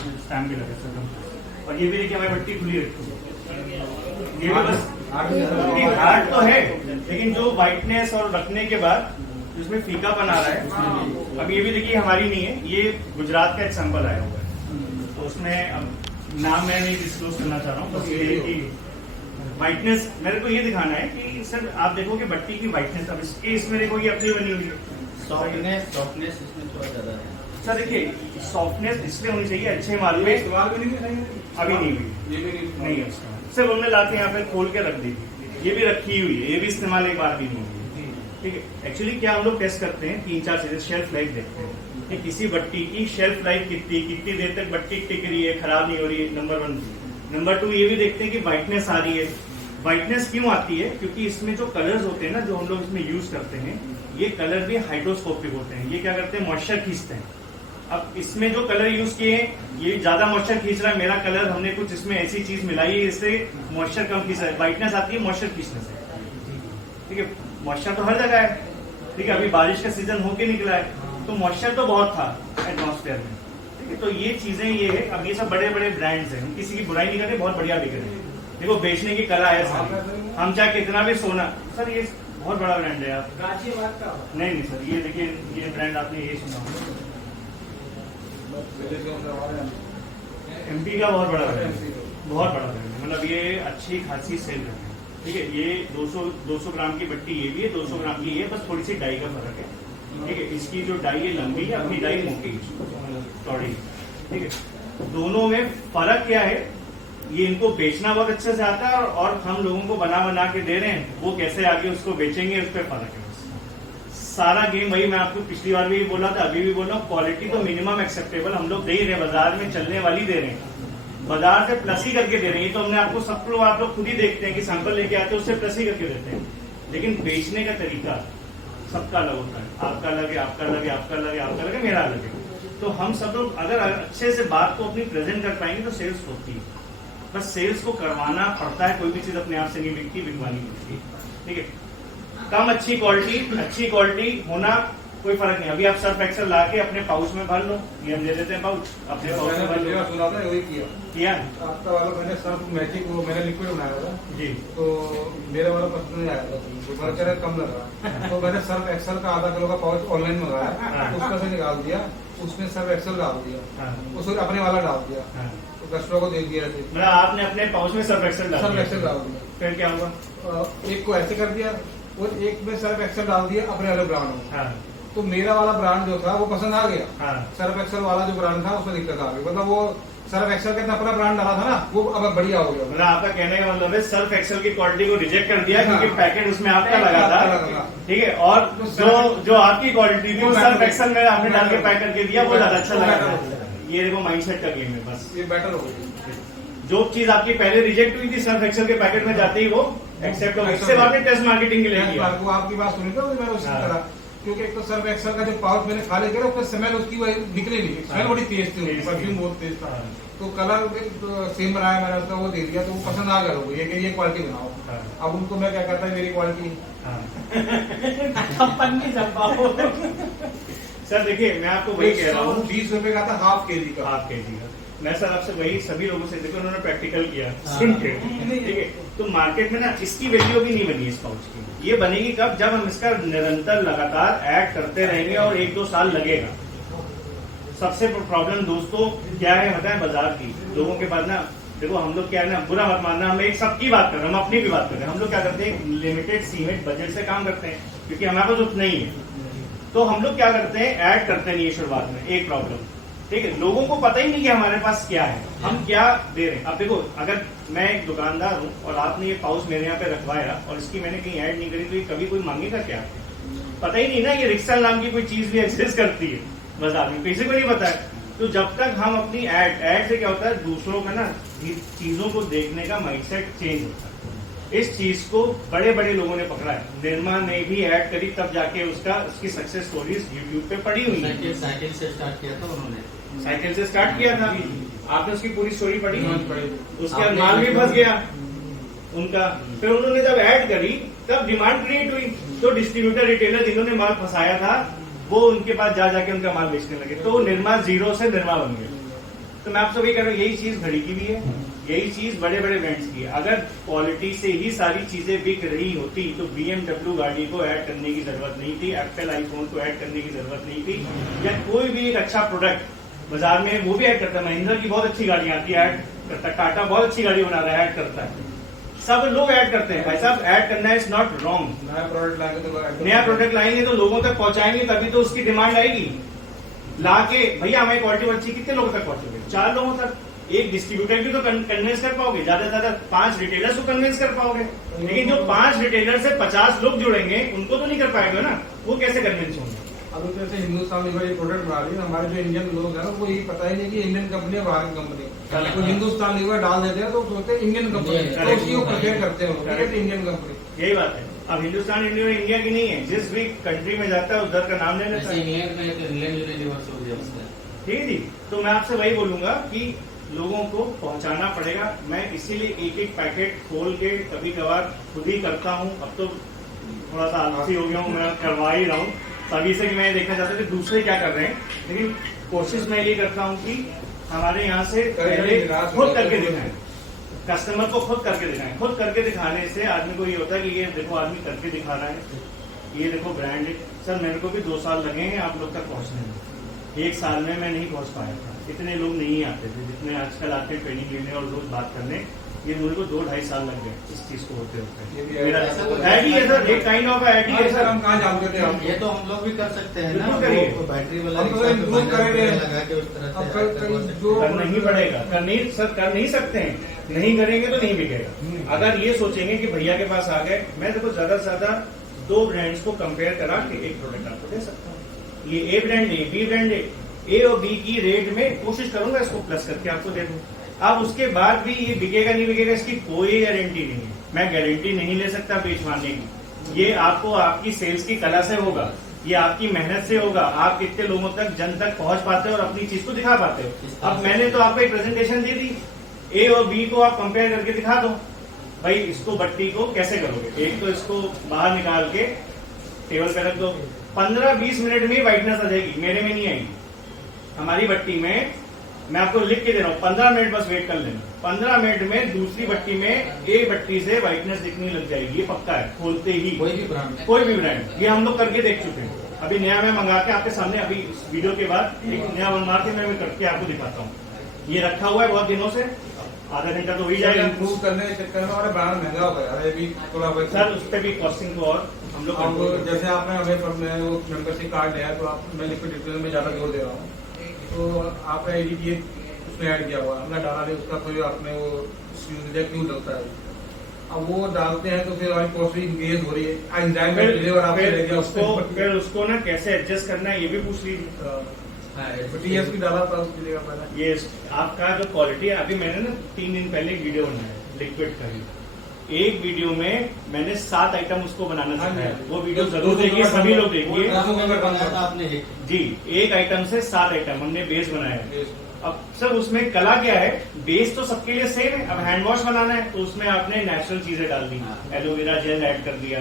Stamp भी लगे sir. और ये भी देखिए हमारी बट्टी खुली रखी है, ये भी बस हार्ड तो है, लेकिन जो व्हाइटनेस और रखने के बाद जिसमें फीकापन आ रहा है। अब ये भी देखिए हमारी नहीं है, ये गुजरात का एक सैंपल आया हुआ है, तो उसमें अब नाम मैं नहीं डिस्क्लोज करना चाह रहा हूँ, बस ये है कि व्हाइटनेस मेरे को ये दिखाना है कि सर आप देखो कि बट्टी की व्हाइटनेस, अब इसके इसमें देखो ये अपनी बनी हुई है, सॉफ्टनेस इसमें थोड़ा ज्यादा है सर। देखिए सॉफ्टनेस इसलिए होनी चाहिए अच्छे माल में, अभी नहीं हुई, नहीं है उसका, सिर्फ हमने लाके यहाँ पे खोल के रख दी थी, ये भी रखी हुई है, ये भी इस्तेमाल एक बार भी नहीं हुई। ठीक है, एक्चुअली क्या हम लोग टेस्ट करते हैं 3-4 चीजें, शेल्फ लाइफ देखते हैं कि किसी बट्टी की शेल्फ लाइफ कितनी देर तक बट्टी टिक रही है, खराब नहीं हो रही है, नंबर 1। नंबर 2 ये भी देखते हैं कि व्हाइटनेस आ रही है। व्हाइटनेस क्यों आती है? क्योंकि इसमें जो कलर्स होते हैं ना, जो हम लोग इसमें यूज करते हैं, ये कलर भी हाइड्रोस्कोपिक होते हैं। ये क्या करते हैं? मॉइस्चर खींचते हैं। अब इसमें जो कलर यूज किए हैं, ये ज्यादा मॉइस्चर खींच रहा है, मेरा कलर हमने कुछ इसमें ऐसी चीज मिलाई है इससे मॉइस्चर कम खींच रहा है। व्हाइटनेस आती है मॉइस्चर खींचने से। ठीक है, मॉइस्चर तो हर जगह है, ठीक है, अभी बारिश का सीजन होके निकला है, तो मॉइस्चर तो बहुत था एटमॉस्फेयर में। ठीक है, तो ये चीजें ये है। अब ये सब बड़े बड़े ब्रांड्स हैं, हम किसी की बुराई नहीं करते, बहुत बढ़िया बिक रहे हैं। देखो बेचने की कला है सर, हम चाहे कितना भी सोना, सर ये बहुत बड़ा ब्रांड है। आप गाजियाबाद का? नहीं सर, ये देखिए ये ब्रांड आपने ये सुना MP का बहुत बड़ा ब्रांड है, बहुत बड़ा ब्रांड है, मतलब ये अच्छी खासी सेल करते हैं। ठीक है, ये 200 ग्राम की बट्टी ये भी है, 200 ग्राम की ये, बस थोड़ी सी डाई का फर्क है। ठीक है, इसकी जो डाई है लंबी है, अपनी डाई मोटी चौड़ी। ठीक है, दोनों में फर्क क्या है? ये इनको बेचना बहुत अच्छे से आता है, और हम लोगों को बना के दे रहे हैं, वो कैसे आगे उसको बेचेंगे, उस पर फर्क है। सारा गेम वही मैं आपको पिछली बार भी बोला था, अभी भी बोल रहा हूँ, क्वालिटी तो मिनिमम एक्सेप्टेबल हम लोग दे ही रहे हैं, बाजार में चलने वाली दे रहे हैं, बाजार से प्लस ही करके दे रहे हैं। ये तो हमने आपको सब लोग आप लोग खुद ही देखते हैं कि सैंपल लेके आते हैं, उससे प्लस ही करके देते हैं। लेकिन बेचने का तरीका सबका अलग होता है, आपका अलग है, आपका अलग है, आपका अलग है, आपका अलग है, मेरा अलग है। तो हम सब लोग अगर अच्छे से बात को अपनी प्रेजेंट कर पाएंगे तो सेल्स होती है। बस सेल्स को करवाना पड़ता है, कोई भी चीज अपने आप से नहीं बिकती, बिकवानी पड़ती है। ठीक है, कम अच्छी क्वालिटी होना कोई फर्क नहीं। अभी आप सर्फ एक्सेल ला के अपने पाउच में भर लो, ये हम दे देते हैं पाउच, अपने पाउच में भर लो। सुना था वही किया आपका वाला, मैंने सर्फ मैजिक वो मैंने लिक्विड बनाया था जी, तो मेरे वाला पसंद नहीं आया था, चले कम लगा, तो मैंने सर्फ एक्सेल का आधा किलो का पाउच ऑनलाइन मंगाया, उसका से निकाल दिया, उसमें सर्फ एक्सेल डाल दिया, उसमें अपने वाला डाल दिया, तो कस्टमर को दे दिया। मतलब आपने अपने पाउच में सर्फ एक्सेल डाल दिया, फिर क्या हुआ? एक को ऐसे कर दिया और एक में सर्फ एक्सेल डाल दिया अपने वाले ब्रांड में, तो मेरा वाला ब्रांड जो था वो पसंद आ गया। सर्फ एक्सेल वाला जो ब्रांड था उसमें दिक्कत आ गई, मतलब वो सर्फ एक्सेल का अपना ब्रांड डाला था ना, वो अब बढ़िया हो गया। मतलब आपका कहने का मतलब है सर्फ एक्सेल की क्वालिटी को रिजेक्ट कर दिया क्योंकि पैकेट उसमें आपका लगा था। ठीक है, और जो आपकी क्वालिटी थी वो सर्फ एक्सेल में आपने डाल के पैक करके दिया, वो ज्यादा अच्छा लगा। ये देखो माइंडसेट का गेम है, बस ये बेटर हो गई। जो चीज आपकी पहले रिजेक्ट हुई थी सर्फ एक्सेल के पैकेट में जाते ही वो एक्सेप्ट हो गई। इससे आपने टेस्ट मार्केटिंग के लिए किया। आपकी बात सुनी तो मैंने उसी तरह, क्योंकि एक तो सर्फ एक्सेल का जो पाउच मैंने खा लेके उसका स्मेल उसकी निकले नहीं, स्मेल बड़ी तेज थी, परफ्यूम बहुत तेज था, तो कलर सेम बनाया मैंने उसका, वो दे दिया, तो वो पसंद आ गया लोगों को, ये क्वालिटी बनाओ। अब उनको मैं क्या करता है, मेरी क्वालिटी सर देखिए मैं आपको वही कह रहा हूँ, 20 रुपए का था हाफ केजी का। मैं सर आपसे वही सभी लोगों से, देखो उन्होंने प्रैक्टिकल किया सुन के। ठीक है, तो मार्केट में ना इसकी वैल्यू भी नहीं बनी इस पाउच की। ये बनेगी कब? जब हम इसका निरंतर लगातार ऐड करते रहेंगे और 1-2 साल लगेगा। सबसे प्रॉब्लम दोस्तों क्या है पता है? बाजार की लोगों के पास ना, देखो हम लोग क्या है ना, बुरा मत मानना, हम एक सबकी बात कर रहे हैं, हम अपनी भी बात कर रहे हैं। हम लोग क्या करते हैं, लिमिटेड सीमित बजट से काम करते हैं, क्योंकि हमारे पास उतना ही है। तो हम लोग क्या करते हैं, ऐड करते नहीं है शुरुआत में, एक प्रॉब्लम। ठीक है, लोगों को पता ही नहीं कि हमारे पास क्या है, हम क्या दे रहे हैं। अब देखो, अगर मैं एक दुकानदार हूं और आपने ये पाउच मेरे यहाँ पे रखवाया और इसकी मैंने कहीं ऐड नहीं करी, तो ये कभी कोई मांगेगा क्या? पता ही नहीं ना ये रिक्सल नाम की कोई चीज भी एक्सिस्ट करती है बाजार में, किसी को नहीं पता है। तो जब तक हम अपनी ऐड से क्या होता है, दूसरों का ना चीजों को देखने का माइंडसेट चेंज होता है। इस चीज को बड़े बड़े लोगों ने पकड़ा है, निर्मा ने भी ऐड करी, तब जाके उसकी सक्सेस स्टोरीज यूट्यूब पे पड़ी हुई है। साइकिल से स्टार्ट किया था उन्होंने, साइकिल से स्टार्ट किया था, आपने उसकी पूरी स्टोरी पढ़ी, उसके बाद माल भी फंस गया उनका। फिर उन्होंने जब ऐड करी तब डिमांड क्रिएट हुई, तो डिस्ट्रीब्यूटर रिटेलर जिन्होंने माल फंसाया था वो उनके पास जाके उनका माल बेचने लगे, तो निर्मा 0 से निर्मा बन गया। तो मैं आपसे वही कह रहा हूँ, यही चीज घड़ी की भी है, यही चीज बड़े बड़े ब्रांड्स की है। अगर क्वालिटी से ही सारी चीजें बिक रही होती तो BMW गाड़ी को ऐड करने की जरूरत नहीं थी, एप्पल आईफोन को ऐड करने की जरूरत नहीं थी, या कोई भी एक अच्छा प्रोडक्ट बाजार में वो भी ऐड करता है। महिंद्रा की बहुत अच्छी गाड़ियां आती है, ऐड करता है। टाटा बहुत अच्छी गाड़ी बना रहा है, ऐड करता है। सब लोग ऐड करते हैं भाई साहब, ऐड करना इज नॉट रॉन्ग। नया प्रोडक्ट लाएंगे तो नया प्रोडक्ट लाएंगे तो लोगों तक पहुंचाएंगे, तभी तो उसकी डिमांड आएगी। लाके भैया हमें क्वालिटी अच्छी, कितने लोगों तक पहुंचोगे? 4 लोगों तक। एक डिस्ट्रीब्यूटर भी तो कन्विंस कर पाओगे, ज्यादा से ज्यादा 5 रिटेलर्स को कन्विंस कर पाओगे, लेकिन जो 5 रिटेलर से 50 लोग जुड़ेंगे उनको तो नहीं कर पाएगा ना, वो कैसे कन्विंस होंगे? अभी जैसे हिंदुस्तान लीवर ये प्रोडक्ट बना रही है, हमारे जो इंडियन लोग हैं वो ये पता ही नहीं कि इंडियन कंपनी है बाहर की कंपनी, तो हिंदुस्तान लीवर डाल देते हैं तो सोचते हैं इंडियन कंपनी, तो उसी को प्रिपेयर करते हैं इंडियन कंपनी। यही बात है। अब हिंदुस्तान इंडिया की नहीं है, जिस भी कंट्री में जाता है उधर का नाम ले लेता है। इंग्लैंड में तो इंग्लैंड यूनिवर्स हो गया उसका। ठीक है जी। तो मैं आपसे वही बोलूंगा कि लोगों को पहुंचाना पड़ेगा। मैं इसीलिए एक एक पैकेट खोल के कभी कभार खुद ही करता हूँ। अब तो थोड़ा सा आलसी हो गया हूँ, मैं करवा ही रहा हूँ तभी से कि मैं देखना चाहता हूँ कि दूसरे क्या कर रहे हैं, लेकिन कोशिश मैं ये करता हूँ कि हमारे यहाँ से पहले खुद करके दिखाएं, कस्टमर को खुद करके दिखाएं। खुद करके दिखाने से आदमी को ये होता है कि ये देखो आदमी करके दिखा रहा है, ये देखो ब्रांड है। सर मेरे को भी 2 साल लगे हैं आप लोग तक पहुंचने में, 1 साल में मैं नहीं पहुंच पाया था। इतने लोग नहीं आते थे जितने आजकल आते हैं ट्रेनिंग लेने और रोज बात करने। ये मुझे को 2-2.5 साल लग गए इस चीज को होते होते। मेरा आईडी है सर, एक काइंड ऑफ आईडी है सर। हम कहाँ जानते थे हम? ये तो हम लोग भी कर सकते हैं ना, बिल्कुल करिए। वो बैटरी वाला हम तो रिक्शा improve पे करेंगे। लगा के उस तरह अब से करना ही पड़ेगा, कर नहीं सकते हैं, नहीं करेंगे तो नहीं बिकेगा। अगर ये सोचेंगे कि भैया के पास आ गए, मैं देखो ज्यादा से ज्यादा 2 ब्रांड्स को कंपेयर करा के एक प्रोडक्ट आपको दे सकता हूँ। ये ए ब्रांड है, बी ब्रांड है, ए और बी की रेट में कोशिश करूंगा इसको प्लस करके आपको दे दूं। अब उसके बाद भी ये बिकेगा नहीं बिकेगा इसकी कोई गारंटी नहीं है। मैं गारंटी नहीं ले सकता बेचवाने की। ये आपको आपकी सेल्स की कला से होगा, ये आपकी मेहनत से होगा, आप कितने लोगों तक जन तक पहुंच पाते हो और अपनी चीज को दिखा पाते हो। अब मैंने तो आपको एक प्रेजेंटेशन दे दी, ए और बी को आप कंपेयर करके दिखा दो। भाई इसको बट्टी को कैसे करोगे? एक तो इसको बाहर निकाल के टेबल पे रख दो, 15-20 मिनट में व्हाइटनेस आ जाएगी, मेरे में नहीं आएगी। हमारी बट्टी में मैं आपको लिख के दे रहा हूँ, 15 मिनट बस वेट कर लेना। 15 मिनट में दूसरी बट्टी में एक बट्टी से व्हाइटनेस दिखने लग जाएगी, ये पक्का है। खोलते ही कोई भी ब्रांड, कोई भी ब्रांड, ये हम लोग करके देख चुके हैं। अभी नया मैं मंगा के आपके सामने अभी इस वीडियो के बाद एक नया बनवा के मैं करके आपको दिखाता हूँ। ये रखा हुआ है बहुत दिनों से, आधा घंटा तो हो ही जाएगा। इम्प्रूव करने के चक्कर में हमारा ब्रांड महंगा हो गया है, अभी थोड़ा सर उस पर भी कॉस्टिंग को और हम लोग अब control करते हैं। जैसे आपने हमें वो मेंबरशिप कार्ड लिया तो आप मैं लिक्विड डिटर्जेंट में ज्यादा जोर दे रहा हूँ, तो आपने एडीटीए उसमें ऐड किया हुआ, हमने डाला नहीं उसका, फिर आपने वो क्यों डलता है। अब वो डालते हैं तो फिर हमारी कॉस्टिंग इंक्रीज हो रही है, एंजाइम में डिलीवर आपसे रह गया फिर उसको ना कैसे एडजस्ट करना है ये भी पूछ लीजिए। टीएसपी डाला था उसकी जगह पहले। ये आपका जो क्वालिटी है, अभी मैंने ना 3 दिन पहले एक वीडियो बनाया लिक्विड का ही। एक वीडियो में मैंने 7 आइटम उसको बनाना सिखाया, वो वीडियो जरूर देखिए, सभी लोग देखिए। बनाया था आपने एक। जी, एक आइटम से 7 आइटम हमने बेस बनाया। अब सर उसमें कला क्या है, बेस तो सबके लिए सेम है। अब हैंड वॉश बनाना है तो उसमें आपने नेचुरल चीजें डाल दी, एलोवेरा जेल ऐड कर दिया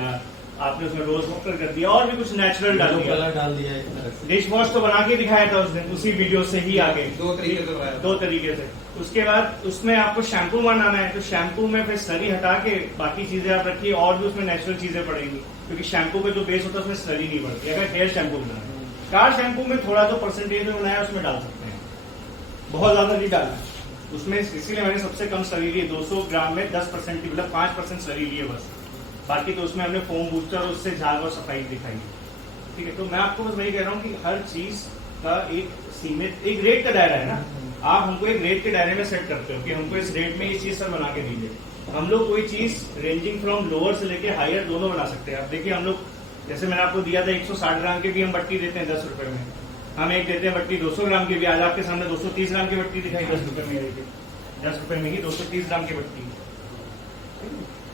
आपने, उसमें रोज वाटर कर दिया और भी कुछ नेचुरल डाल दिया, कलर डाल दिया इस तरह से। डिश वॉश तो बना के दिखाया था उस दिन, उसी वीडियो से ही आगे 2 तरीके से बनाया। 2 तरीके से। उसके बाद उसमें आपको शैम्पू बनाना है तो शैम्पू में फिर सरी हटा के बाकी चीजें आप रखिए और भी उसमें नेचुरल चीजें पड़ेंगी, क्योंकि शैम्पू पे जो बेस होता है उसमें सरी नहीं पड़ती। अगर हेयर शैम्पू बनाना है, कार शैम्पू में थोड़ा जो परसेंटेज में बनाया उसमें डाल सकते हैं, बहुत ज्यादा नहीं डालना उसमें। इसीलिए मैंने सबसे कम सरी ली, 200 ग्राम में 10% की, मतलब 5% सरी ली है बस। बाकी तो उसमें हमने फोम बूस्टर और उससे झाग और सफाई दिखाई। ठीक है, तो मैं आपको बस वही कह रहा हूँ कि हर चीज का एक सीमित, एक रेट का दायरा है ना। आप हमको एक रेट के दायरे में सेट करते हो कि हमको इस रेट में ये चीज सर बना के दीजिए। हम लोग कोई चीज रेंजिंग फ्रॉम लोअर से लेके हायर दोनों बना सकते हैं। आप देखिए हम लोग, जैसे मैंने आपको दिया था 160 ग्राम के भी हम बट्टी देते हैं 10 रुपए में, हम एक देते हैं बट्टी 200 ग्राम की भी। आज आपके सामने 230 ग्राम की बट्टी दिखाई 10 रुपए में, 10 रुपए में ही 230 ग्राम की बट्टी।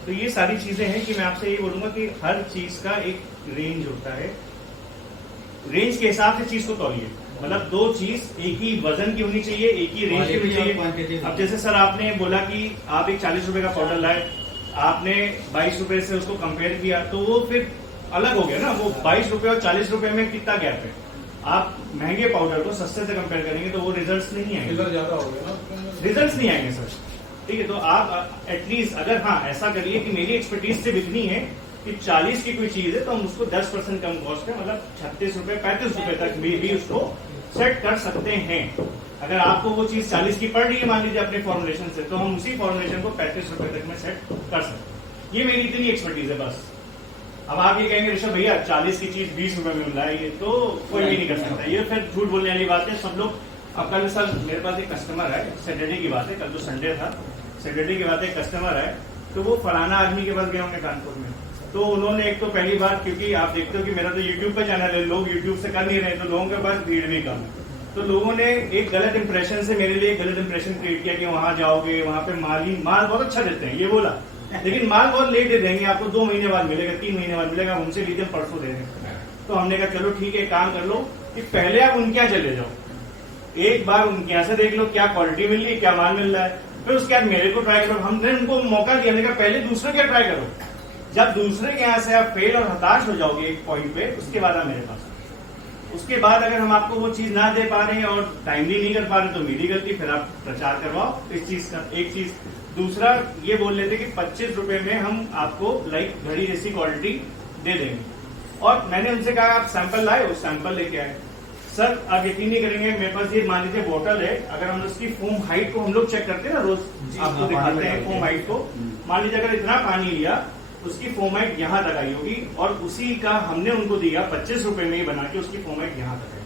तो ये सारी चीजें हैं कि मैं आपसे ये बोलूंगा कि हर चीज का एक रेंज होता है, रेंज के हिसाब से चीज को तौलिए। मतलब 2 चीज एक ही वजन की होनी चाहिए, एक ही रेंज की होनी चाहिए। अब जैसे सर आपने बोला कि आप एक 40 रुपए का पाउडर लाए, आपने 22 रुपए से उसको कंपेयर किया, तो वो फिर अलग हो गया ना। वो 22 रुपए और 40 रुपए में कितना गैप है? आप महंगे पाउडर को सस्ते से कंपेयर करेंगे तो वो रिजल्ट्स नहीं आएंगे, फिगर ज्यादा हो गया ना, रिजल्ट्स नहीं आएंगे सर। ठीक है, तो आप एटलीस्ट अगर हाँ ऐसा करिए कि मेरी एक्सपर्टीज से बिकनी है कि 40 की कोई चीज है तो हम उसको 10% कम कॉस्ट है, मतलब 36 रुपए 35 रुपए तक भी उसको सेट कर सकते हैं। अगर आपको वो चीज 40 की पड़ रही है मान लीजिए अपने फॉर्मुलेशन से, तो हम उसी फॉर्मुलेशन को 35 रुपए तक में सेट कर सकते हैं। ये मेरी इतनी एक्सपर्टीज है बस। अब आप ये कहेंगे ऋषभ भैया 40 की चीज 20 रुपए में मिल रहा है, ये तो कोई भी नहीं कर सकता, ये फिर झूठ बोलने वाली बात है। सब लोग, अब कल सर मेरे पास एक कस्टमर है, सैटरडे की बात है, कल तो संडे था, सैटरडे की बात है, कस्टमर है, तो वो फलाना आदमी के पास गए होंगे कानपुर में, तो उन्होंने एक तो पहली बार, क्योंकि आप देखते हो कि मेरा तो यूट्यूब का चैनल है, लोग यूट्यूब से कर नहीं रहे, तो लोगों के पास भीड़ भी कम है, तो लोगों ने एक गलत इंप्रेशन से मेरे लिए एक गलत इंप्रेशन क्रिएट किया कि वहां जाओगे वहां पे माल बहुत अच्छा देते हैं, ये बोला, लेकिन माल बहुत लेट दे देंगे, आपको 2 महीने बाद मिलेगा, 3 महीने बाद मिलेगा, हमसे लीजिए परसों दे देंगे। तो हमने कहा चलो ठीक है, काम कर लो कि पहले आप उनके यहाँ चले जाओ, एक बार उनके यहाँ से देख लो क्या क्वालिटी मिल रही है, क्या माल मिल रहा है, फिर उसके बाद मेरे को ट्राई करो। हमने उनको मौका दिया, हमने कहा पहले दूसरे क्या ट्राई करो, जब दूसरे के यहाँ से आप फेल और हताश हो जाओगे एक पॉइंट पे, उसके बाद आप मेरे पास, उसके बाद अगर हम आपको वो चीज ना दे पा रहे हैं और टाइमली नहीं कर पा रहे तो मेरी गलती, फिर आप प्रचार करवाओ इस चीज का। एक चीज, दूसरा ये बोल लेते कि 25 रुपए में हम आपको लाइक घड़ी जैसी क्वालिटी दे देंगे, और मैंने उनसे कहा आप सैंपल लाए, उस सैंपल लेके आए। सर आप यकीन नहीं करेंगे, मेरे पास ये मान लीजिए बोतल है, अगर हम उसकी फोम हाइट को हम लोग चेक करते हैं ना रोज, आपको दिखाते हैं फोम हाइट को, मान लीजिए अगर इतना पानी लिया, उसकी फोम हाइट यहाँ तक आई होगी, और उसी का हमने उनको दिया 25 रुपए में ही बना के, उसकी फोम हाइट यहाँ तक है,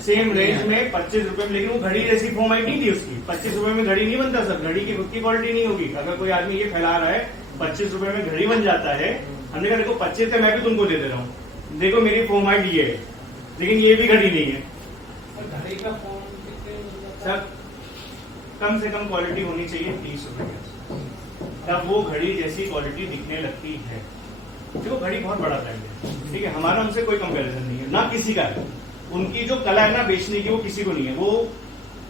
सेम रेंज में 25 रुपए में, लेकिन वो घड़ी जैसी फोम हाइट नहीं थी उसकी। 25 रुपए में घड़ी नहीं बनता सर, घड़ी की खुद की क्वालिटी नहीं होगी। अगर कोई आदमी ये फैला रहा है 25 रुपए में घड़ी बन जाता है, हमने कहा देखो 25 से मैं भी तुमको दे रहा हूँ, देखो मेरी फोम हाइट ये है, लेकिन ये भी घड़ी नहीं है। घड़ी का फोन सर कम से कम क्वालिटी होनी चाहिए 30 रुपए की, तब वो घड़ी जैसी क्वालिटी दिखने लगती है। देखो घड़ी बहुत बड़ा ब्रांड है, ठीक है, हमारा उनसे कोई कंपैरिजन नहीं है, ना किसी का है। उनकी जो कला है ना बेचने की, वो किसी को नहीं है, वो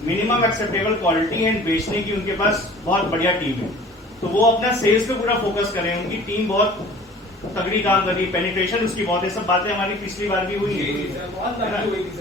मिनिमम एक्सेप्टेबल क्वालिटी है, बेचने की उनके पास बहुत बढ़िया टीम है, तो वो अपना सेल्स पे पूरा फोकस करें। उनकी टीम बहुत तगड़ी काम कर रही है, पेनिट्रेशन उसकी बहुत है, सब बातें हमारी पिछली बार भी हुई है।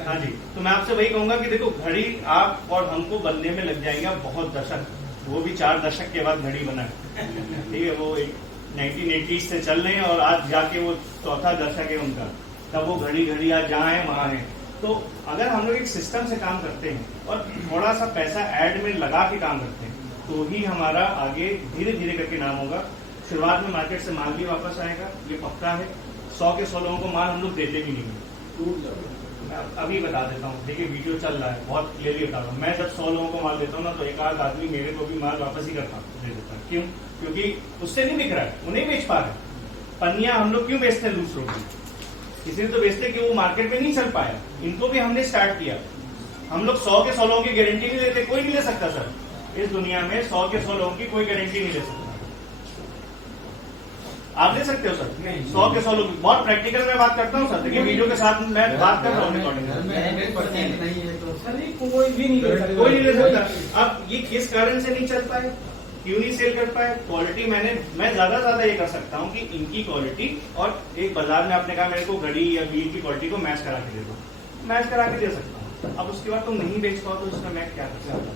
हाँ जी, तो मैं आपसे वही कहूंगा कि देखो घड़ी आप और हमको बनने में लग जाएगा बहुत दशक, वो भी 4 दशक के बाद घड़ी बना है, ठीक है, वो एक 1980s से चल रहे हैं और आज जाके वो 4था दशक है उनका, तब वो घड़ी आज जहाँ है वहां है। तो अगर हम लोग एक सिस्टम से काम करते हैं और थोड़ा सा पैसा ऐड में लगा के काम करते हैं, तो ही हमारा आगे धीरे धीरे करके नाम होगा। शुरुआत में मार्केट से माल भी वापस आएगा, ये पक्का है। 100 के 100 लोगों को माल हम लोग देते भी नहीं है। मैं अभी बता देता हूँ, देखिए वीडियो चल रहा है, बहुत क्लियरली बता रहा हूँ। मैं जब 100 लोगों को माल देता हूँ ना, तो एक आध आदमी मेरे को भी माल वापस ही करता दे देता है। क्यों? क्योंकि उससे नहीं बिक रहा है, वो नहीं बेच पा रहे। पन्नियां हम लोग क्यों बेचते हैं दूसरों की? इसलिए तो बेचते कि वो मार्केट में नहीं चल पाया। इनको भी हमने स्टार्ट किया। हम लोग 100 के 100 लोगों की गारंटी नहीं देते, कोई नहीं ले सकता सर। इस दुनिया में 100 के 100 लोगों की कोई गारंटी नहीं ले सकता। आप ले सकते हो सर? नहीं, 100 के 100 लोग, बहुत प्रैक्टिकल में बात करता हूँ सर। देखिए वीडियो के साथ मैं बात कर रहा हूँ रिकॉर्डिंग कोई भी नहीं ले सकता, कोई नहीं ले सकता। अब ये किस कारण से नहीं चल पाए, क्यों नहीं सेल कर पाए? क्वालिटी मैं ज्यादा ये कर सकता हूँ कि इनकी क्वालिटी और एक बाजार में आपने कहा मेरे को घड़ी या व्हील की क्वालिटी को मैच करा के दे दो, मैच करा के दे सकता हूँ। अब उसके बाद तुम नहीं बेच पाओ तो उसमें मैं क्या कर सकता हूँ?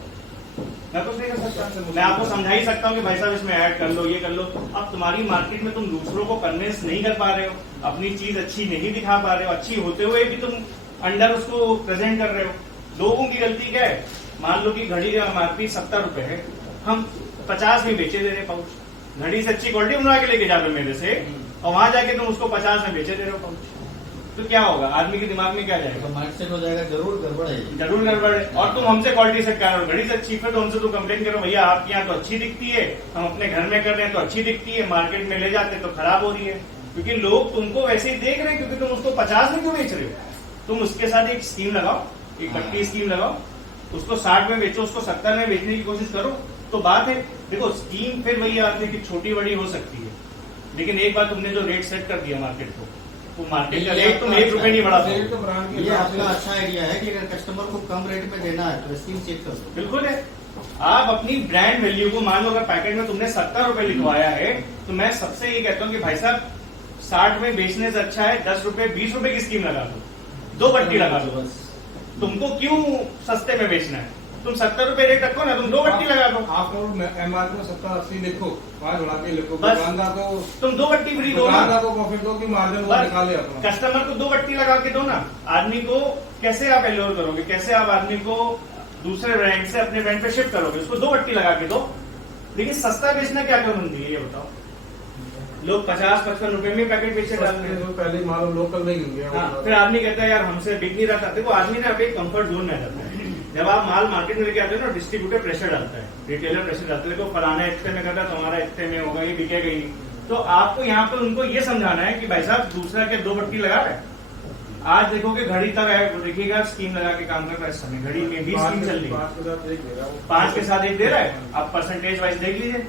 मैं कुछ नहीं कर सकता। मैं आपको समझा ही सकता हूँ कि भाई साहब इसमें ऐड कर लो, ये कर लो। अब तुम्हारी मार्केट में तुम दूसरों को कन्विंस नहीं कर पा रहे हो, अपनी चीज अच्छी नहीं दिखा पा रहे हो, अच्छी होते हुए भी तुम अंडर उसको प्रेजेंट कर रहे हो। लोगों की गलती क्या है? मान लो कि घड़ी का एमआरपी 70 रुपए है, हम 50 में बेचे दे रहे पाउच। घड़ी से अच्छी क्वालिटी बना के लेके जा रहे हो मेरे से, और वहां जाके तुम उसको 50 में बेचे दे रहे हो पाउच। तो क्या होगा? आदमी के दिमाग में क्या जाएगा? माइंडसेट हो जाएगा, जरूर गड़बड़ है, जरूर गड़बड़ है। और तुम हमसे क्वालिटी सेट कर रहे हो, घड़ी से अच्छी, फिर तो हमसे तो कंप्लेन करो भैया आपके यहाँ तो अच्छी दिखती है, हम अपने घर में कर रहे हैं तो अच्छी दिखती है, मार्केट में ले जाते तो खराब हो रही है। क्योंकि लोग तुमको वैसे ही देख रहे हैं, क्योंकि तुम उसको 50 में क्यों बेच रहे हो? तुम उसके साथ एक स्कीम लगाओ, एक पट्टी स्कीम लगाओ, उसको 60 में बेचो, उसको 70 में बेचने की कोशिश करो, तो बात है। देखो स्कीम फिर वही आती है कि छोटी बड़ी हो सकती है, लेकिन एक बार तुमने जो रेट सेट कर दिया मार्केट को, वो मार्केट का रेट तुम 1 रुपए नहीं बढ़ा सकते। ये आपका अच्छा आइडिया है कि अगर कस्टमर को कम रेट में देना है तो स्कीम चेक कर दो। बिल्कुल है। आप अपनी ब्रांड वैल्यू को, मान लो अगर पैकेट में तुमने 70 रुपए लिखवाया है, तो मैं सबसे ये कहता हूँ कि भाई साहब 60 में बेचने से अच्छा है 10 रुपए 20 रुपए की स्कीम लगा दो। 2 पट्टी लगा दो बस। तुमको क्यों सस्ते में बेचना है? तुम 70 रुपए रेट रखो ना, तुम 2 पट्टी लगा दो। आप MRP 70-80 लिखो, 5 बढ़ा के लिखो, बस। दुकानदार को तुम 2 पट्टी फ्री दो ना, दुकानदार को प्रॉफिट दो कि मार्जिन वो बस। निकाले अपना। कस्टमर को 2 पट्टी लगा के दो ना। आदमी को कैसे आप एल्योर करोगे, कैसे आप आदमी को दूसरे ब्रांड से अपने ब्रांड पे शिफ्ट करोगे? उसको 2 पट्टी लगा के दो। लेकिन सस्ता बेचना क्या बनती है ये बताओ? लोग 50-55 रुपए में पैकेट बेचे डालते हैं। पहले मालूम लोकल नहीं होंगे। हाँ, फिर आदमी कहता है यार हमसे बिक नहीं रहा था। देखो आदमी ना अभी कंफर्ट जोन में आ जाता है। जब आप माल मार्केट में लेके आते हो ना, डिस्ट्रीब्यूटर प्रेशर डालता है, रिटेलर प्रेशर डालता है, देखो फलाना इतने में करता है, तुम्हारा इतने में होगा, ये बिकेगा ही नहीं। तो आपको यहाँ पर उनको ये समझाना है कि भाई साहब दूसरा के 2 पट्टी लगा रहे हैं। आज देखोगे घड़ी तक देखिएगा स्कीम लगा के काम कर रहा है इस समय, घड़ी में भी स्कीम चल रही है, 5 के साथ 1 दे रहा है। आप परसेंटेज वाइज देख लीजिए,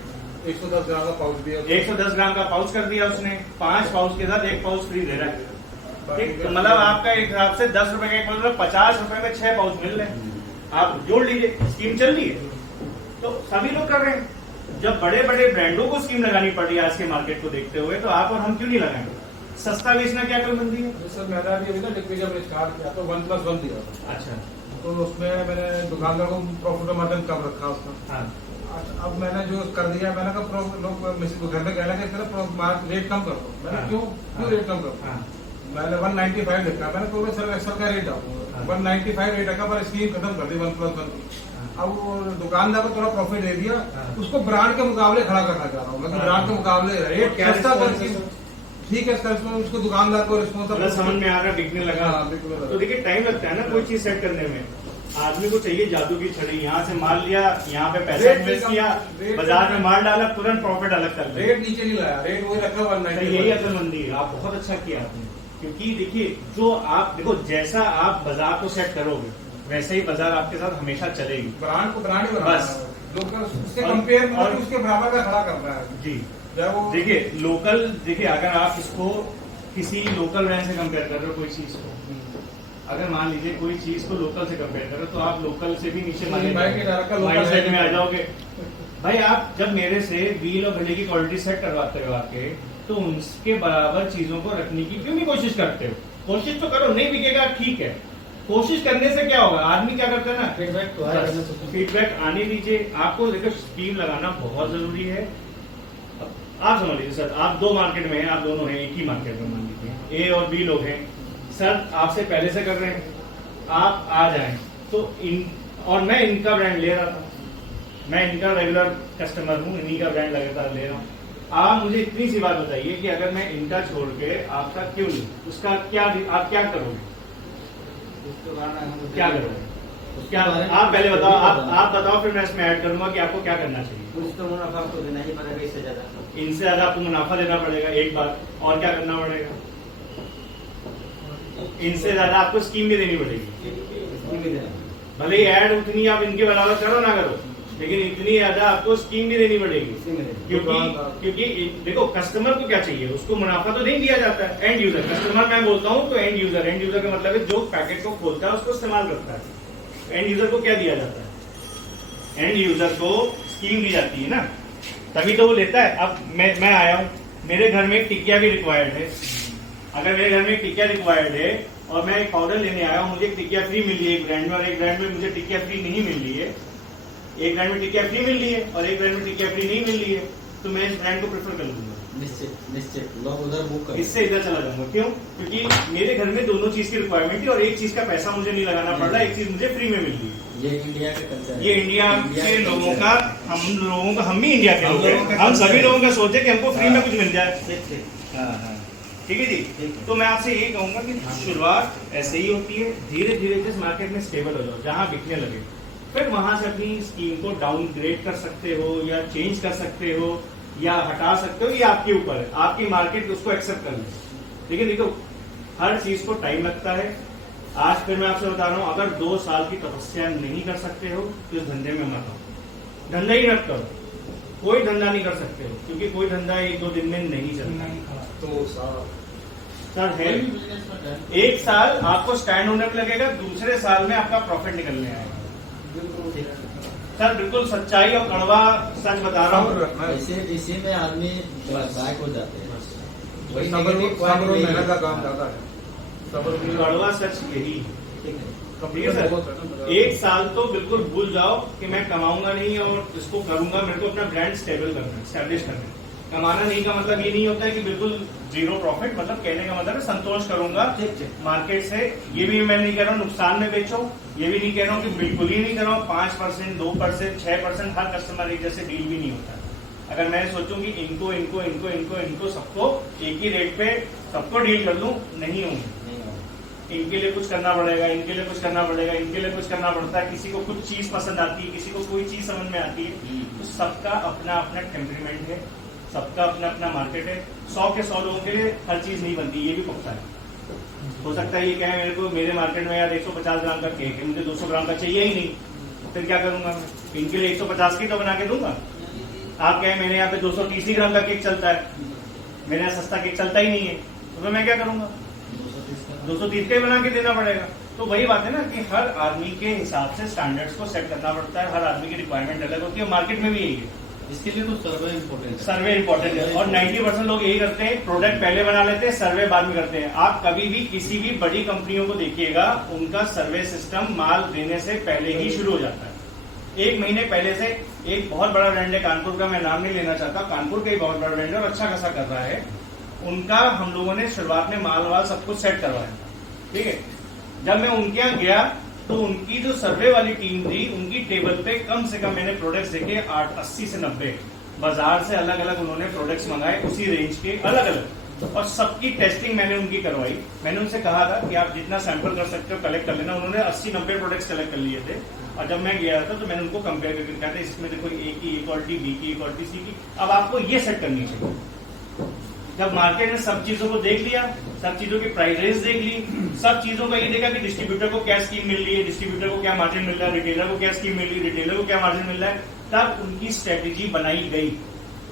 110 ग्राम का पाउच दिया, 110 ग्राम का पाउच कर दिया उसने, 5 पाउच के साथ 1 पाउच फ्री दे रहा है। ठीक, तो मतलब आपका एक हिसाब से 10 रुपए का एक पाउच, 50 रुपए में 6 पाउच मिल रहे हैं। आप जोड़ लीजिए, स्कीम चल रही है। तो सभी लोग कर रहे हैं। जब बड़े बड़े ब्रांडों को स्कीम लगानी पड़ रही है आज के मार्केट को देखते हुए, तो आप और हम क्यों नहीं लगाएंगे? सस्ता बेचना क्या कलबंदी है? सर मैंने अभी ना जब स्टार्ट किया तो 1+1 दिया था। अच्छा, तो उसमें मैंने दुकानदार को प्रॉफिट मार्जिन कम रखा उसका। हाँ, अब मैंने जो कर दिया, मैंने कहा लोग घर में कहना कि तेरा रेट कम करो। मैंने हाँ। क्यों रेट कम करो? हाँ, मैंने 195 लिखा, मैंने तो सर एक्सल का रेट डालूंगा, 195 रेट रखा, पर स्कीम खत्म कर दी 1+1 की। अब वो दुकानदार को थोड़ा प्रॉफिट दे दिया, उसको ब्रांड के मुकाबले खड़ा करना चाह रहा हूँ मैं, ब्रांड के मुकाबले रेट क्या सस्ता response करके। है? ठीक है सर, उसको दुकानदार को रिस्पॉन्सिबल समझ में आ रहा है, बिकने लगा। हाँ, बिकने लगा। तो देखिए टाइम लगता है ना कोई चीज सेट करने में। आदमी को चाहिए जादू की छड़ी, यहाँ से माल लिया, यहाँ पे पैसा रेट इन्वेस्ट कम- किया, रेट बाजार कम- में माल डाला, तुरंत प्रॉफिट अलग कर लिया। रेट नीचे नहीं लाया, रेट वही रखा तो 190। यही अकलमंदी है। आप बहुत अच्छा किया आपने, क्योंकि देखिए जो आप देखो जैसा आप बाजार को सेट करोगे वैसे ही बाजार आपके साथ हमेशा चलेगी। ब्रांड को ब्रांड ही बस। बस लोकल उसके और- कंपेयर और- में उसके बराबर का खड़ा करना है। जी, चाहे वो देखिए लोकल, देखिए अगर आप इसको किसी लोकल ब्रांड से कंपेयर कर रहे हो कोई चीज को, अगर मान लीजिए कोई चीज को लोकल से कंपेयर करो तो आप लोकल से भी नीचे माइंडसेट में आ जाओगे। भाई आप जब मेरे से व्हील और घड़ी की क्वालिटी सेट करवाते हो आके, तो उनके बराबर चीजों को रखने की क्यों नहीं कोशिश करते हो? कोशिश तो करो, नहीं बिकेगा ठीक है, कोशिश करने से क्या होगा? आदमी क्या करता है ना, फीडबैक तो आएगा, फीडबैक आने दीजिए। आपको देखो स्कीम लगाना बहुत जरूरी है। अब आप समझ लीजिए सर, आप 2 मार्केट में हैं, आप दोनों हैं एक ही मार्केट में, मान लीजिए ए और बी लोग हैं। सर आपसे पहले से कर रहे हैं, आप आ जाएं तो और मैं इनका ब्रांड ले रहा था, मैं इनका रेगुलर कस्टमर हूँ, इन्हीं का ब्रांड लगातार ले रहा हूँ। आप मुझे इतनी सी बात बताइए कि अगर मैं इनका छोड़ के आपका क्यों लूं, उसका क्या आप क्या करोगे? क्या करोगे? क्या आप पहले बताओ, आप बताओ, फिर मैं इसमें ऐड करूंगा कि आपको क्या करना चाहिए। कुछ तो मुनाफा तो देना ही पड़ेगा, इससे ज्यादा। इनसे ज्यादा आपको मुनाफा देना पड़ेगा, एक बात, और क्या करना पड़ेगा? इनसे ज्यादा आपको स्कीम भी देनी पड़ेगी। भले ही ऐड उतनी आप इनके बराबर करो ना करो, लेकिन इतनी ज्यादा आपको स्कीम भी देनी पड़ेगी। क्योंकि देखो कस्टमर को क्या चाहिए, उसको मुनाफा तो नहीं दिया जाता है। एंड यूजर, कस्टमर मैं बोलता हूँ तो एंड यूजर का मतलब है जो पैकेट को खोलता है उसको इस्तेमाल करता है। एंड यूजर को क्या दिया जाता है? एंड यूजर को स्कीम दी जाती है ना, तभी तो वो लेता है। अब मैं आया हूँ, मेरे घर में एक टिकिया भी रिक्वायर्ड है। अगर मेरे घर में एक टिकिया रिक्वायर्ड है और मैं एक पाउडर लेने आया हूँ, मुझे एक टिकिया फ्री मिल रही है एक ब्रांड में, और एक ब्रांड में मुझे टिकिया फ्री नहीं मिल रही है। एक ब्रांड में टिकिया फ्री मिल रही है और एक ब्रांड में टिकिया फ्री नहीं मिल रही है, तो मैं इस ब्रांड को प्रेफर कर लूंगा। निश्चित लोग उधर बुक कर, इससे इधर चला जाऊंगा। क्यों? क्योंकि मेरे घर में दोनों चीज की रिक्वायरमेंट थी और एक चीज का पैसा मुझे नहीं लगाना पड़ रहा, एक चीज मुझे फ्री में मिल रही है। ये इंडिया का कल्चर, ये इंडिया के लोगों का, हम भी इंडिया के लोग हैं, हम सभी लोगों का सोचे कि हमको फ्री में कुछ मिल जाए। ठीक है जी। तो मैं आपसे यही कहूंगा कि शुरुआत ऐसे ही होती है, धीरे धीरे जिस मार्केट में स्टेबल हो जाओ, जहां बिकने लगे, फिर वहां से अपनी स्कीम को डाउनग्रेड कर सकते हो या चेंज कर सकते हो या हटा सकते हो, ये आपके ऊपर है। आपकी मार्केट उसको एक्सेप्ट कर ले। लेकिन देखो हर चीज को टाइम लगता है। आज फिर मैं आपसे बता रहा हूं, अगर 2 साल की तपस्या नहीं कर सकते हो तो इस धंधे में मत आओ। धंधा ही मत करो, कोई धंधा नहीं कर सकते हो, क्योंकि कोई धंधा 1-2 दिन में नहीं चलता। तो सर है 1 साल आपको स्टैंड होने में लगेगा, दूसरे साल में आपका प्रॉफिट निकलने आएगा। सर बिल्कुल सच्चाई और कड़वा सच बता रहा हूँ। इसी में आदमी बैक हो जाते हैं। वही मेहनत का काम ज्यादा है। कड़वा सच यही है। ठीक है। ठीक है सर, एक साल तो बिल्कुल भूल जाओ कि मैं कमाऊंगा नहीं और इसको करूंगा, मेरे को अपना ब्रांड स्टेबल करना है, स्टैब्लिश करना है। कमाना नहीं का मतलब ये नहीं होता है कि बिल्कुल जीरो प्रॉफिट, मतलब कहने का मतलब है संतोष करूंगा मार्केट से। ये भी मैं नहीं कह रहा हूँ नुकसान में बेचो, ये भी नहीं कह रहा हूँ कि बिल्कुल ही नहीं कर रहा हूँ। 5%, 2%, 6%, हर कस्टमर एक जैसे डील भी नहीं होता है। अगर मैं सोचूं कि इनको इनको इनको इनको इनको सबको एक ही रेट पे सबको डील कर लूं, नहीं होंगे। इनके लिए कुछ करना पड़ेगा, इनके लिए कुछ करना पड़ेगा, इनके लिए कुछ करना पड़ता है। किसी को कुछ चीज पसंद आती है, किसी को कोई चीज समझ में आती है। तो सबका अपना अपना टेम्परीमेंट है, सबका अपना अपना मार्केट है। 100 के 100 लोगों के लिए हर चीज नहीं बनती, ये भी पक्का है। हो सकता है ये क्या है, मेरे को मेरे मार्केट में यार 150 ग्राम का केक है, मुझे 200 ग्राम का चाहिए ही नहीं, तो फिर क्या करूंगा मैं? इनके लिए 150 की तो बना के दूंगा। आप क्या है, मेरे यहाँ पे 230 ग्राम का केक चलता है, मेरे यहाँ सस्ता केक चलता ही नहीं है, तो मैं क्या करूंगा? 230 का ही बना के देना पड़ेगा। तो वही बात है ना कि हर आदमी के हिसाब से स्टैंडर्ड्स को सेट करना पड़ता है। हर आदमी की रिक्वायरमेंट अलग होती है, मार्केट में भी यही है। इसके लिए तो सर्वे इम्पोर्टेंट है। सर्वे इम्पोर्टेंट है और 90% लोग यही करते हैं, प्रोडक्ट पहले बना लेते हैं, सर्वे बाद में करते हैं। आप कभी भी किसी भी बड़ी कंपनियों को देखिएगा, उनका सर्वे सिस्टम माल देने से पहले ही शुरू हो जाता है। 1 महीने पहले से। एक बहुत बड़ा ब्रांड है कानपुर का, मैं नाम नहीं लेना चाहता, कानपुर का ही बहुत बड़ा ब्रांड है और अच्छा खासा कर रहा है। उनका हम लोगों ने शुरुआत में माल वाल सब कुछ सेट करवाया, ठीक है। जब मैं उनके यहाँ गया तो उनकी जो सर्वे वाली टीम थी, उनकी टेबल पे कम से कम मैंने प्रोडक्ट्स देखे 80 से 90 बाजार से अलग अलग उन्होंने प्रोडक्ट्स मंगाए, उसी रेंज के अलग अलग, और सबकी टेस्टिंग मैंने उनकी करवाई। मैंने उनसे कहा था कि आप जितना सैंपल कर सकते हो कलेक्ट कर लेना। उन्होंने 80-90 प्रोडक्ट्स कलेक्ट कर लिए थे और जब मैं गया था तो मैंने उनको कंपेयर करके कहा था इसमें देखो ए की क्वालिटी, बी की क्वालिटी, सी की। अब आपको ये सेट करनी चाहिए। जब मार्केट में सब चीजों को देख लिया, सब चीजों की प्राइस रेंज देख ली, सब चीजों का ये देखा कि डिस्ट्रीब्यूटर को क्या स्कीम मिल रही है, डिस्ट्रीब्यूटर को क्या मार्जिन मिल रहा है, रिटेलर को क्या स्कीम मिल रही है, रिटेलर को क्या मार्जिन मिल रहा है, तब उनकी स्ट्रेटेजी बनाई गई।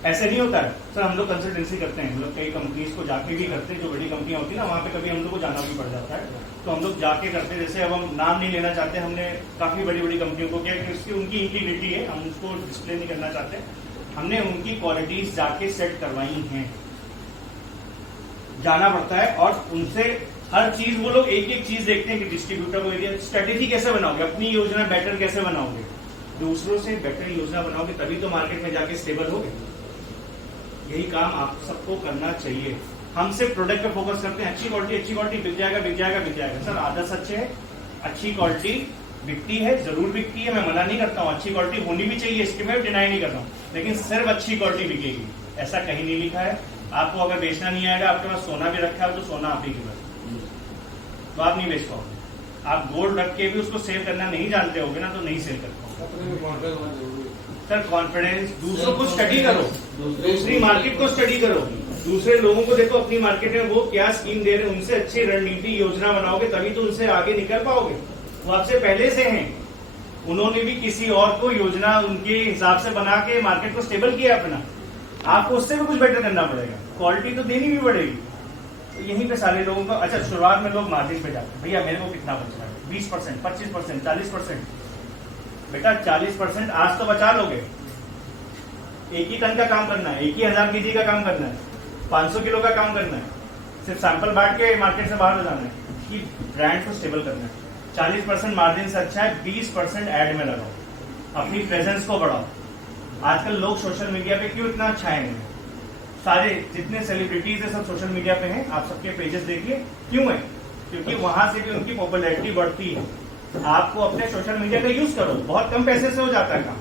ऐसे नहीं होता है सर, हम लोग कंसल्टेंसी करते हैं, हम लोग कई कंपनीज को जाके भी करते हैं, जो बड़ी कंपनियां होती है ना, वहां पे कभी हम लोग को जाना भी पड़ जाता है, तो हम लोग जाके करते हैं। जैसे अब हम नाम नहीं लेना चाहते, हमने काफी बड़ी बड़ी कंपनियों को, क्या कि उनकी इंटीग्रिटी है, हम उसको डिस्प्ले नहीं करना चाहते, हमने उनकी क्वालिटीज जाके सेट करवाई हैं। जाना पड़ता है और उनसे हर चीज, वो लोग एक एक चीज देखते हैं कि डिस्ट्रीब्यूटर को एरिया स्ट्रेटेजी कैसे बनाओगे, अपनी योजना बेटर कैसे बनाओगे, दूसरों से बेटर योजना बनाओगे तभी तो मार्केट में जाके स्टेबल होगे। यही काम आप सबको करना चाहिए। हम सिर्फ प्रोडक्ट पे फोकस करते हैं, अच्छी क्वालिटी बिक जाएगा बिक जाएगा बिक जाएगा। सर आदत सच है, अच्छी क्वालिटी बिकती है, जरूर बिकती है, मैं मना नहीं करता हूँ, अच्छी क्वालिटी होनी भी चाहिए, इसके मैं डिनाई नहीं कर रहा हूँ, लेकिन सिर्फ अच्छी क्वालिटी बिकेगी ऐसा कहीं नहीं लिखा है। आपको अगर बेचना नहीं आएगा, आपके पास सोना भी रखा है तो सोना आप ही के पास, तो आप नहीं बेच पाओगे। आप गोल्ड रख के भी उसको सेल करना नहीं जानते होगे ना, तो नहीं सेल कर पाओगे। सर कॉन्फिडेंस, दूसरों को स्टडी करो, दूसरी मार्केट को स्टडी करो, दूसरे लोगों को देखो अपनी मार्केट में वो क्या स्कीम दे रहे हैं, उनसे अच्छी रणनीति योजना बनाओगे तभी तो उनसे आगे निकल पाओगे। वो आपसे पहले से हैं, उन्होंने भी किसी और को योजना उनके हिसाब से बना के मार्केट को स्टेबल किया अपना, आपको उससे भी कुछ बेटर करना पड़ेगा, क्वालिटी तो देनी भी पड़ेगी। तो यहीं पे सारे लोगों का, अच्छा शुरुआत में लोग मार्जिन पे जाते हैं, भैया मेरे को कितना बच रहा है, 20%, 25%, 40%। बेटा 40% आज तो बचा लोगे, एक ही टन का काम करना है, एक ही 1000 kg का काम करना है, 500 किलो का काम करना है, सिर्फ सैंपल बांट के मार्केट से बाहर हो जाना है, कि ब्रांड को स्टेबल करना है। 40% मार्जिन से अच्छा है 20% एड में लगाओ, अपनी प्रेजेंस को बढ़ाओ। आजकल लोग सोशल मीडिया पे क्यों इतना छाए हैं, सारे जितने सेलिब्रिटीज है सब सोशल मीडिया पे हैं, आप सबके पेजेस देखिए, क्यों है? क्योंकि वहां से भी उनकी पॉपुलैरिटी बढ़ती है। आपको अपने सोशल मीडिया का यूज करो, बहुत कम पैसे से हो जाता है काम।